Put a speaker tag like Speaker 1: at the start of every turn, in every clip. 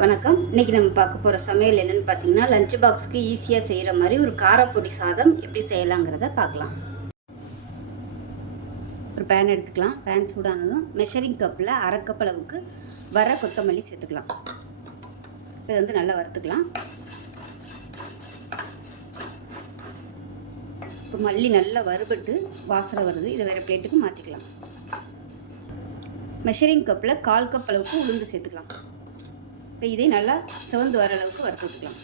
Speaker 1: வணக்கம். இன்னைக்கு நம்ம பார்க்க போகிற சமையல் என்னென்னு பார்த்தீங்கன்னா லஞ்ச் பாக்ஸுக்கு ஈஸியாக செய்கிற மாதிரி ஒரு காரப்பொடி சாதம் எப்படி செய்யலாங்கிறத பார்க்கலாம். ஒரு பேன் எடுத்துக்கலாம். பேன் சூடானதும் மெஷரிங் கப்பில் அரை கப் அளவுக்கு வர கொத்தமல்லி சேர்த்துக்கலாம். இதை வந்து நல்லா வறுத்துக்கலாம். இப்போ மல்லி நல்லா வறுபட்டு வாசனை வருது. இதை வேறு பிளேட்டுக்கு மாற்றிக்கலாம் மெஷரிங் கப்பில் கால் கப் அளவுக்கு உளுந்து சேர்த்துக்கலாம். இப்போ இதை நல்லா சிவந்து வர அளவுக்கு வறுத்து விட்டுக்கலாம்.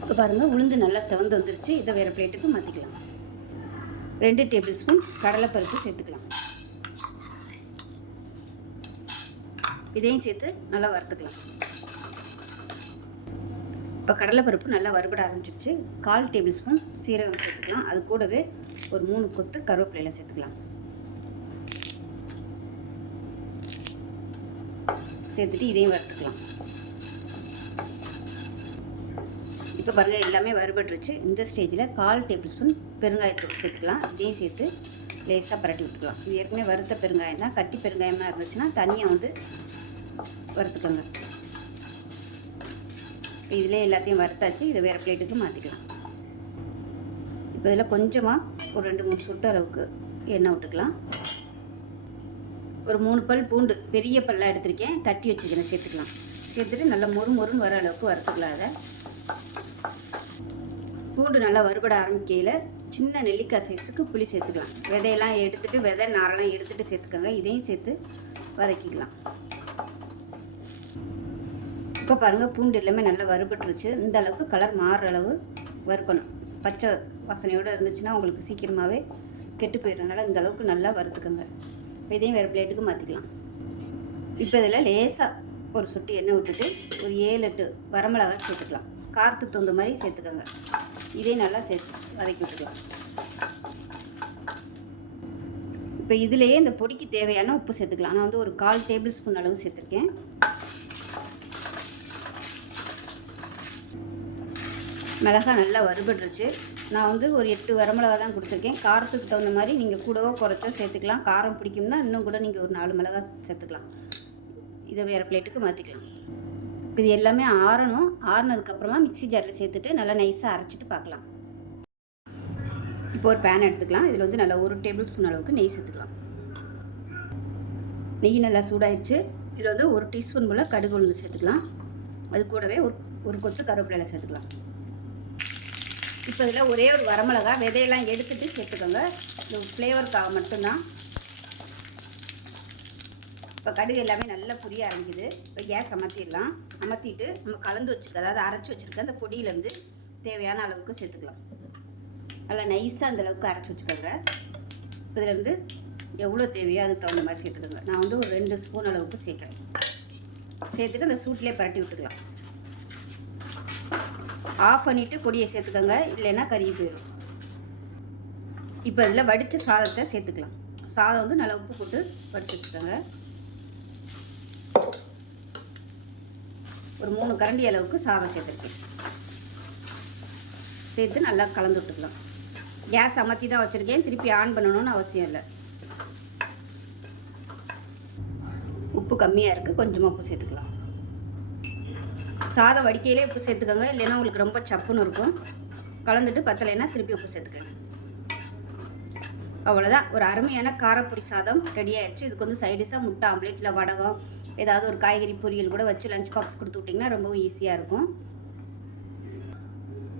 Speaker 1: இப்போ பாருங்கள் உளுந்து நல்லா சிவந்து வந்துருச்சு. இதை வேறு பிளேட்டுக்கு மாற்றிக்கலாம் ரெண்டு டேபிள் ஸ்பூன் கடலைப்பருப்பு சேர்த்துக்கலாம். இதையும் சேர்த்து நல்லா வறுத்துக்கலாம். இப்போ கடலைப்பருப்பு நல்லா வறுபட ஆரம்பிச்சிருச்சு. கால் டேபிள் ஸ்பூன் சீரகம் சேர்த்துக்கலாம். அது கூடவே ஒரு மூணு கொத்து கருவேப்பிலையில் சேர்த்துக்கலாம். சேர்த்துட்டு இதையும் வறுத்துக்கலாம். இப்போ பாருங்கள் எல்லாமே வறுபட்டுருச்சு. இந்த ஸ்டேஜில் கால் டேபிள் ஸ்பூன் பெருங்காயத்தூள் சேர்த்துக்கலாம். இதையும் சேர்த்து லேசாக பரட்டி விட்டுக்கலாம். இது ஏற்கனவே வறுத்த பெருங்காயம் தான். கட்டி பெருங்காயமாக இருந்துச்சுன்னா தனியாக வந்து வறுத்துக்கோங்க. இதிலே எல்லாத்தையும் வறுத்தாச்சு. இதை வேறு பிளேட்டுக்கு மாற்றிக்கலாம் இப்போ இதில் கொஞ்சமாக ஒரு ரெண்டு மூணு சுட்டு அளவுக்கு எண்ணெய் விட்டுக்கலாம். ஒரு மூணு பல் பூண்டு பெரிய பல்லாக எடுத்திருக்கேன். தட்டி வச்சுக்கிறேன் சேர்த்துக்கலாம். சேர்த்துட்டு நல்லா மொறு மொறுன்னு வர அளவுக்கு வறுத்துக்கலாம் அதை பூண்டு நல்லா வறுபட ஆரம்பிக்கையில் சின்ன நெல்லிக்காய் சைஸுக்கு புளி சேர்த்துக்கலாம். விதையெல்லாம் எடுத்துட்டு விதை நாரெல்லாம் எடுத்துகிட்டு சேர்த்துக்கோங்க. இதையும் சேர்த்து வதக்கிக்கலாம். இப்போ பாருங்கள் பூண்டு எல்லாமே நல்லா வறுபட்டுருச்சு. இந்த அளவுக்கு கலர் மாறுற அளவு வறுக்கணும். பச்சை வாசனையோடு இருந்துச்சுன்னா உங்களுக்கு சீக்கிரமாகவே கெட்டு போயிடுறதுனால இந்த அளவுக்கு நல்லா வறுத்துக்கோங்க. இப்போ இதையும் வேறு பிளேட்டுக்கு மாற்றிக்கலாம் இப்போ இதில் லேசாக ஒரு சொட்டு எண்ணெய் விட்டுட்டு ஒரு ஏழு எட்டு வரமிளகாய் சேர்த்துக்கலாம். காரத்துக்கு தகுந்த மாதிரி சேர்த்துக்கோங்க. இதையும் நல்லா சேர்த்து வதக்கி விட்டுக்கலாம். இப்போ இதுலேயே இந்த பொடிக்கு தேவையான உப்பு சேர்த்துக்கலாம். நான் வந்து ஒரு கால் டேபிள் ஸ்பூன் அளவு சேர்த்துருக்கேன். மிளகா நல்லா வறுபட்டுருச்சு. நான் வந்து ஒரு எட்டு வரமிளகா தான் கொடுத்துருக்கேன். காரத்துக்கு தகுந்த மாதிரி நீங்கள் கூடவோ குறைச்சோ சேர்த்துக்கலாம். காரம் பிடிக்கும்னா இன்னும் கூட நீங்கள் ஒரு நாலு மிளகா சேர்த்துக்கலாம். இதை வேறு பிளேட்டுக்கு மாற்றிக்கலாம் இது எல்லாமே ஆறணும். ஆறுனதுக்கப்புறமா மிக்ஸி ஜாரில் சேர்த்துட்டு நல்லா நைஸாக அரைச்சிட்டு பார்க்கலாம். இப்போ ஒரு பேன் எடுத்துக்கலாம். இதில் வந்து நல்லா ஒரு டேபிள் ஸ்பூன் அளவுக்கு நெய் சேர்த்துக்கலாம். நெய் நல்லா சூடாயிடுச்சு இதில் வந்து ஒரு டீஸ்பூன் போல் கடுகு உளுந்து சேர்த்துக்கலாம். அது கூடவே ஒரு ஒரு கொத்து கருவேப்பிலை சேர்த்துக்கலாம். இப்போ இதில் ஒரே ஒரு வரமிளகா விதையெல்லாம் எடுத்துகிட்டு சேர்த்துக்கோங்க. இந்த ஃப்ளேவருக்காக மட்டும்தான். இப்போ கடுகு எல்லாமே நல்லா புரிய ஆரம்பிக்குது. இப்போ கேஸ் அமர்த்திடலாம். அமர்த்திட்டு நம்ம கலந்து வச்சுக்க அதாவது அரைச்சி வச்சுருக்க அந்த பொடியிலேருந்து தேவையான அளவுக்கு சேர்த்துக்கலாம். நல்லா நைஸாக அந்த அளவுக்கு அரைச்சி வச்சுக்கோங்க. இப்போ இதிலேருந்து எவ்வளோ தேவையோ அதுக்கு தகுந்த மாதிரி சேர்த்துக்கோங்க. நான் வந்து ஒரு ரெண்டு ஸ்பூன் அளவுக்கு சேர்க்குறேன். சேர்த்துட்டு அந்த சூட்லேயே பரட்டி விட்டுக்கலாம். ஆஃப் பண்ணிவிட்டு பொடியை சேர்த்துக்கோங்க. இல்லைன்னா கறி போயிடும். இப்போ இதில் வடித்த சாதத்தை சேர்த்துக்கலாம். சாதம் வந்து நல்லா உப்பு போட்டு வடித்து வச்சுக்கோங்க. ஒரு மூணு கரண்டி அளவுக்கு சாதம் சேர்த்துருக்கேன். சேர்த்து நல்லா கலந்து விட்டுக்கலாம். கேஸ் அமர்த்தி தான் வச்சுருக்கேன். திருப்பி ஆன் பண்ணணும்னு அவசியம் இல்லை. உப்பு கம்மியாக இருக்குது கொஞ்சமாக உப்பு சேர்த்துக்கலாம். சாதம் வடிக்கையிலே உப்பு சேர்த்துக்கோங்க. இல்லைன்னா உங்களுக்கு ரொம்ப சப்புன்னு இருக்கும். கலந்துட்டு பத்தலைன்னா திருப்பி உப்பு சேர்த்துக்கோங்க. அவ்வளோதான் ஒரு அருமையான காரப்பொடி சாதம் ரெடி ஆகிடுச்சு இதுக்கு வந்து சைடிஷாக முட்டை ஆம்லேட் இல்லை வடகம் ஏதாவது ஒரு காய்கறி பொரியல் கூட வச்சு லஞ்ச் பாக்ஸ் கொடுத்து விட்டிங்கன்னா ரொம்பவும் ஈஸியாக இருக்கும்.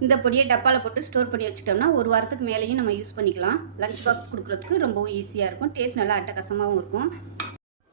Speaker 1: இந்த பொடியை டப்பாவில் போட்டு ஸ்டோர் பண்ணி வச்சுட்டோம்னா ஒரு வாரத்துக்கு மேலேயும் நம்ம யூஸ் பண்ணிக்கலாம். லஞ்ச் பாக்ஸ் கொடுக்குறதுக்கு ரொம்பவும் ஈஸியாக இருக்கும். டேஸ்ட் நல்லா அட்டகாசமாகவும் இருக்கும்.